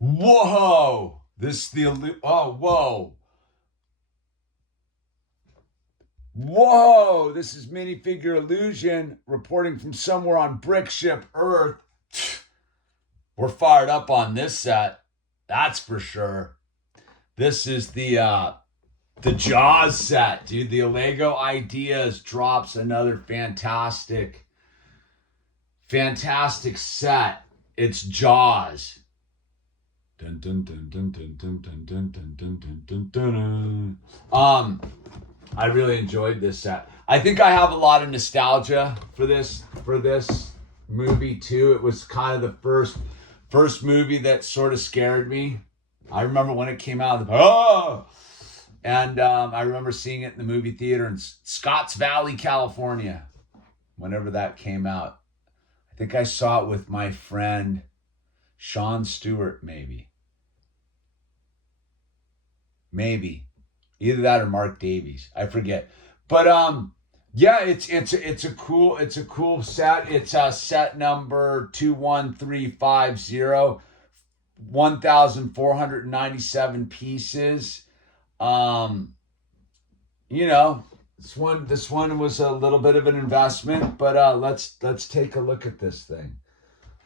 Whoa! Whoa. Whoa! This is Minifigure Illusion reporting from somewhere on Brickship Earth. We're fired up on this set. That's for sure. This is the Jaws set, dude. The Lego Ideas drops another fantastic set. It's Jaws. Dun, dun, dun, dun, dun, dun, dun, dun, dun, dun, dun, dun, dun. I really enjoyed this set. I think I have a lot of nostalgia for this movie too. It was kind of the first movie that sort of scared me. I remember when it came out. And I remember seeing it in the movie theater in Scotts Valley, California, whenever that came out. I think I saw it with my friend Sean Stewart, maybe. Either that or Mark Davies. I forget. But yeah, it's a cool set. It's set number 21350, 1,497 pieces. You know, this one was a little bit of an investment, but let's take a look at this thing.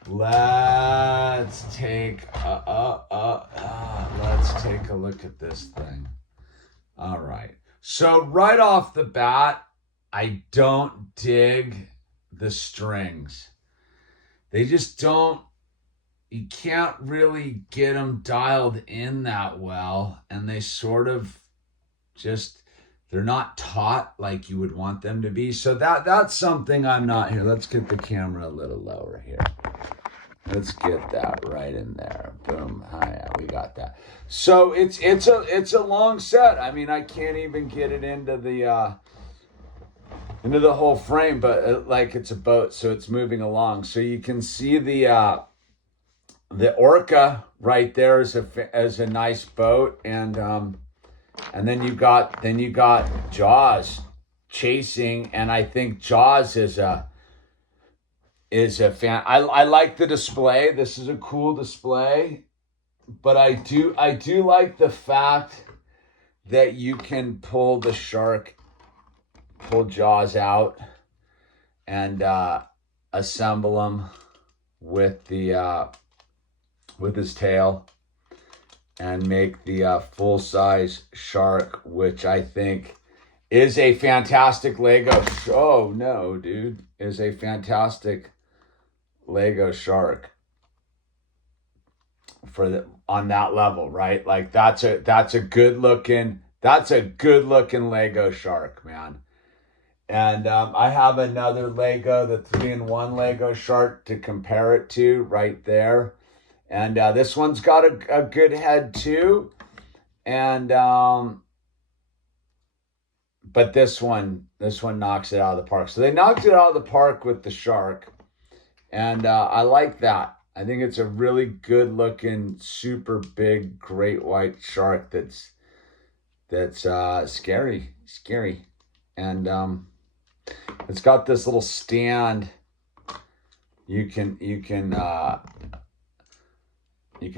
Let's take a look at this thing. All right. So right off the bat, I don't dig the strings. They just don't, you can't really get them dialed in that well. And they sort of just, they're not taut like you would want them to be. So that's something I'm not here. Let's get the camera a little lower here. Let's get that right in there. Boom. Oh, yeah, we got that. So it's a long set. I mean, I can't even get it into the whole frame, but like it's a boat, so it's moving along. So you can see the orca right there as a nice boat, and then you got Jaws chasing, and I think Jaws is a fan. I like the display. This is a cool display, but I do like the fact that you can pull Jaws out and assemble him with his tail and make the full-size shark, which I think is a fantastic Lego. Oh no, dude, is a fantastic Lego shark on that level, right? Like that's a good looking Lego shark, man. And I have another Lego, the 3-in-1 Lego shark to compare it to right there. And this one's got a good head too. And but this one knocks it out of the park. So they knocked it out of the park with the shark. And I like that. I think it's a really good looking, super big, great white shark that's scary. And it's got this little stand you can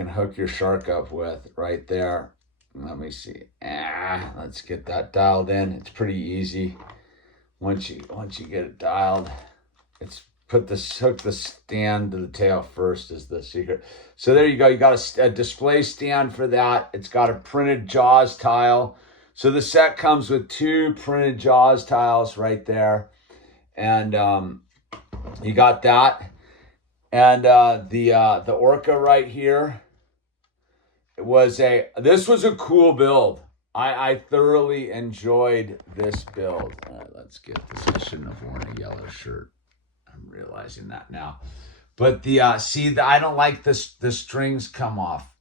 hook your shark up with right there. Let me see. Let's get that dialed in. It's pretty easy. Once you get it dialed, it's hook the stand to the tail first is the secret. So there you go. You got a display stand for that. It's got a printed Jaws tile. So the set comes with 2 printed Jaws tiles right there. And you got that. And the orca right here. This was a cool build. I thoroughly enjoyed this build. All right, let's get this. I shouldn't have worn a yellow shirt. I'm realizing that now. But I don't like this. The strings come off.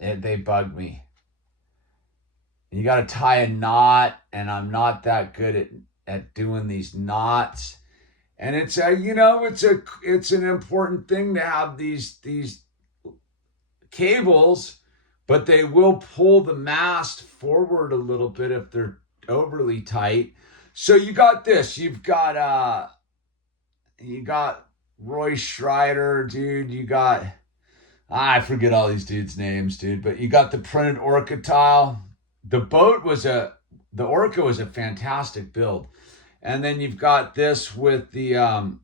They bug me. You got to tie a knot, and I'm not that good at doing these knots. And it's an important thing to have these cables, but they will pull the mast forward a little bit if they're overly tight. So you got this. You got Roy Schreider, dude. You got I forget all these dudes' names, dude. But you got the printed orca tile. The orca was a fantastic build. And then you've got this with the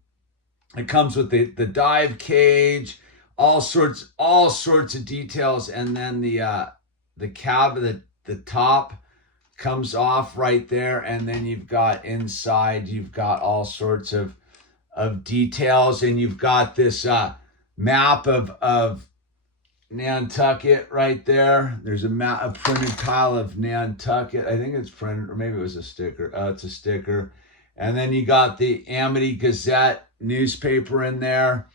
it comes with the dive cage, all sorts of details, and then the cab, the top comes off right there, and then you've got inside, you've got all sorts of details, and you've got this map of Nantucket right there. There's a printed tile of Nantucket. I think it's printed, or maybe it was a sticker. It's a sticker. And then you got the Amity Gazette newspaper in there.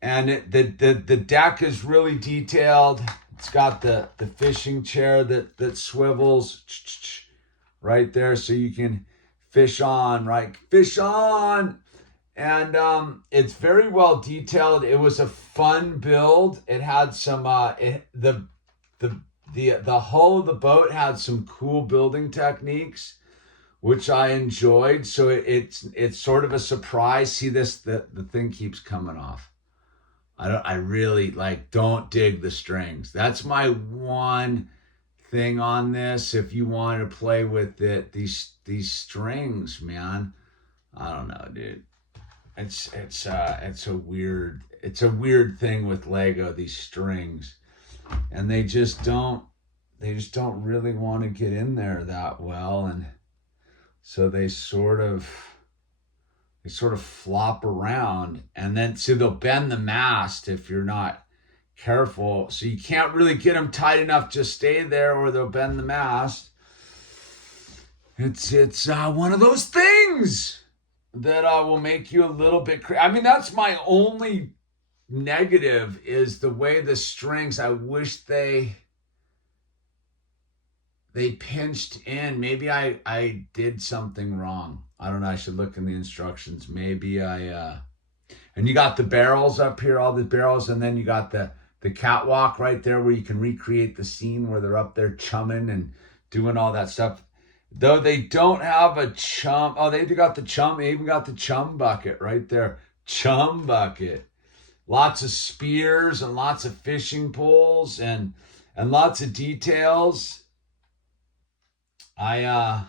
And the deck is really detailed. It's got the fishing chair that swivels right there, so you can fish on, right? Fish on! And it's very well detailed. It was a fun build. It had some the hull of the boat had some cool building techniques, which I enjoyed. So it's sort of a surprise. See this, the thing keeps coming off. I really don't dig the strings. That's my one thing on this. If you want to play with it, these strings, man, I don't know, dude. It's a weird thing with Lego, these strings, and they just don't really want to get in there that well, and so they sort of flop around, and then so they'll bend the mast if you're not careful, so you can't really get them tight enough to stay there, or they'll bend the mast. It's one of those things that will make you a little bit crazy. I mean, that's my only negative, is the way the strings, I wish they pinched in. Maybe I did something wrong. I don't know. I should look in the instructions. Maybe and you got the barrels up here, all the barrels, and then you got the catwalk right there where you can recreate the scene where they're up there chumming and doing all that stuff. Though they don't have a chum. Oh, they got the chum. They even got the chum bucket right there. Chum bucket. Lots of spears and lots of fishing poles and lots of details. I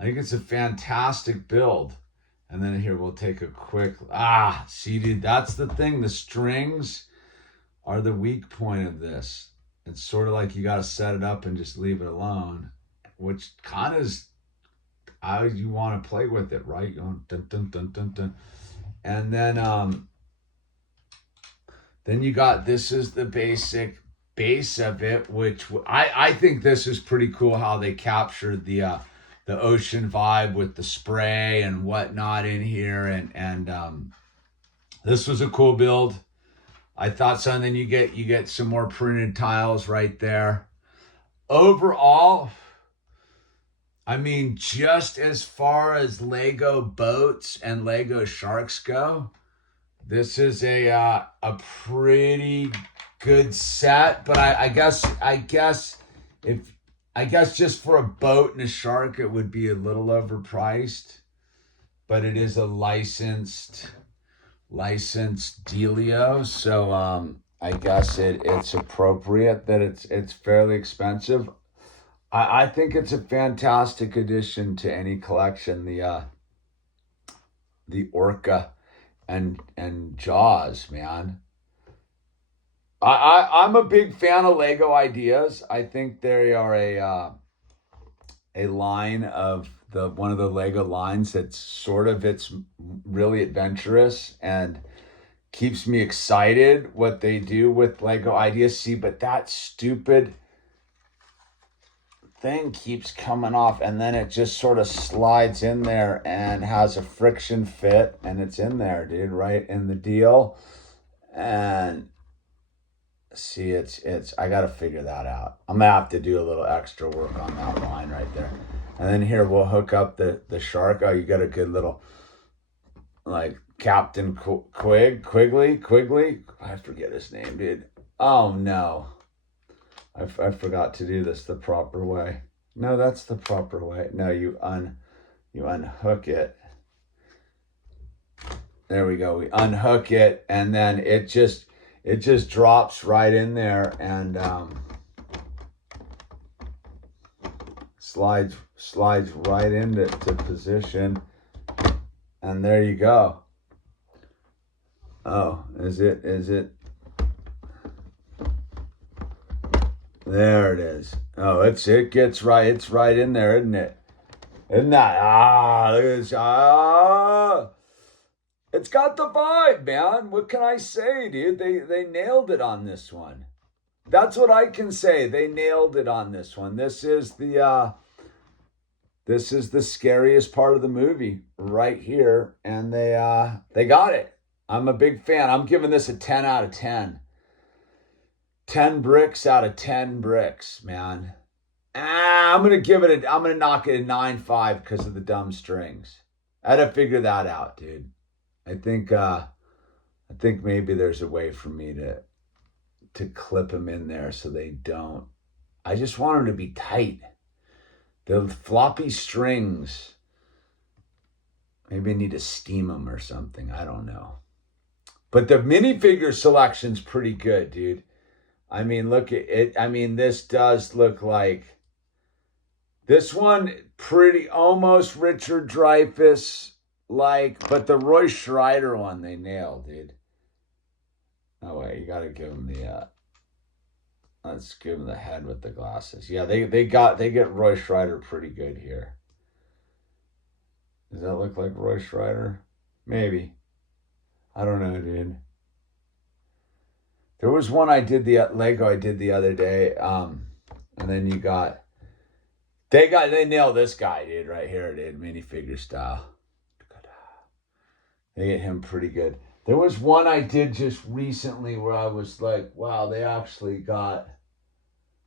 think it's a fantastic build. And then here we'll take a quick see, dude, that's the thing. The strings are the weak point of this. It's sort of like you got to set it up and just leave it alone, which kind of is how you want to play with it, right? You want dun dun dun dun dun, and then you got, this is the basic base of it, which I think this is pretty cool how they captured the ocean vibe with the spray and whatnot in here, and this was a cool build. I thought so. And then you get some more printed tiles right there. Overall, I mean, just as far as Lego boats and Lego sharks go, this is a pretty good set. But I guess just for a boat and a shark, it would be a little overpriced. But it is a licensed dealio, so I guess it's appropriate that it's fairly expensive. I think it's a fantastic addition to any collection. The Orca and Jaws, man. I'm a big fan of Lego Ideas. I think they are a line of one of the Lego lines that's it's really adventurous and keeps me excited what they do with Lego Ideas. See, but that stupid thing keeps coming off, and then it just sort of slides in there and has a friction fit, and it's in there, dude, right in the deal. And see, it's I gotta figure that out. I'm gonna have to do a little extra work on that line right there. And then here we'll hook up the shark. Oh, you got a good little, like, Captain Quigley. I forget his name, dude. Oh no, I forgot to do this the proper way. No, that's the proper way. No, you unhook it. There we go. We unhook it, and then it it just drops right in there and slides right into position. And there you go. Oh, is it? There it is. Oh, it gets right. It's right in there, isn't it? Isn't that? Look at this. It's got the vibe, man. What can I say, dude? They nailed it on this one. That's what I can say. They nailed it on this one. This is the scariest part of the movie right here, and they got it. I'm a big fan. I'm giving this a 10 out of 10. 10 bricks out of 10 bricks, man. I'm gonna knock it a 9.5 because of the dumb strings. I had to figure that out, dude. I think maybe there's a way for me to clip them in there so they don't. I just want them to be tight. The floppy strings. Maybe I need to steam them or something. I don't know. But the minifigure selection's pretty good, dude. I mean, look at it. I mean, this does look like this one pretty almost Richard Dreyfuss like, but the Roy Schreider one they nailed, dude. Oh wait, you gotta give him the let's give him the head with the glasses. Yeah, they get Roy Schreider pretty good here. Does that look like Roy Schreider? Maybe. I don't know, dude. There was one Lego I did the other day, and then they nailed this guy, dude, right here, dude, minifigure style. They get him pretty good. There was one I did just recently where I was like, wow, they actually got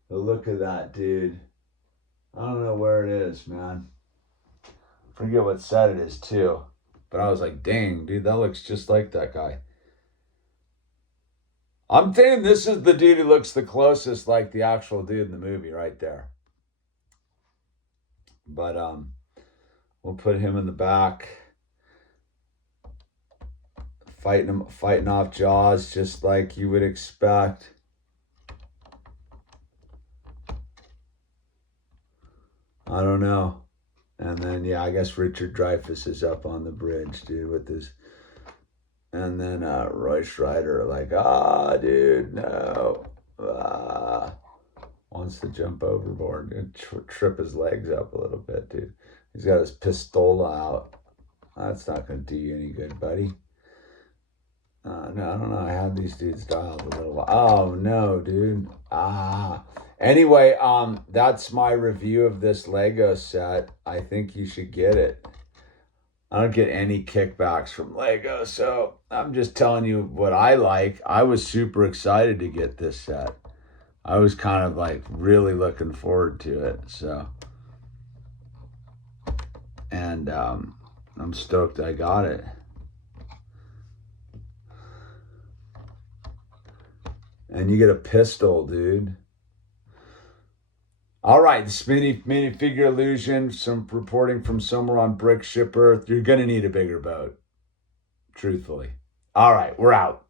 the look of that, dude. I don't know where it is, man. I forget what set it is, too. But I was like, dang, dude, that looks just like that guy. I'm saying this is the dude who looks the closest like the actual dude in the movie right there. But we'll put him in the back. Fighting off Jaws just like you would expect. I don't know. And then, yeah, I guess Richard Dreyfuss is up on the bridge, dude, with his... And then Roy Schreider, like, dude, no. Wants to jump overboard and trip his legs up a little bit, dude. He's got his pistola out. That's not going to do you any good, buddy. No, I don't know. I had these dudes dialed a little while. Oh, no, dude. Anyway, that's my review of this Lego set. I think you should get it. I don't get any kickbacks from Lego, so I'm just telling you what I like. I was super excited to get this set. I was kind of like really looking forward to it, so. And I'm stoked I got it. And you get a pistol, dude. All right, this minifigure illusion, some reporting from somewhere on Brick Shipper. You're going to need a bigger boat, truthfully. All right, we're out.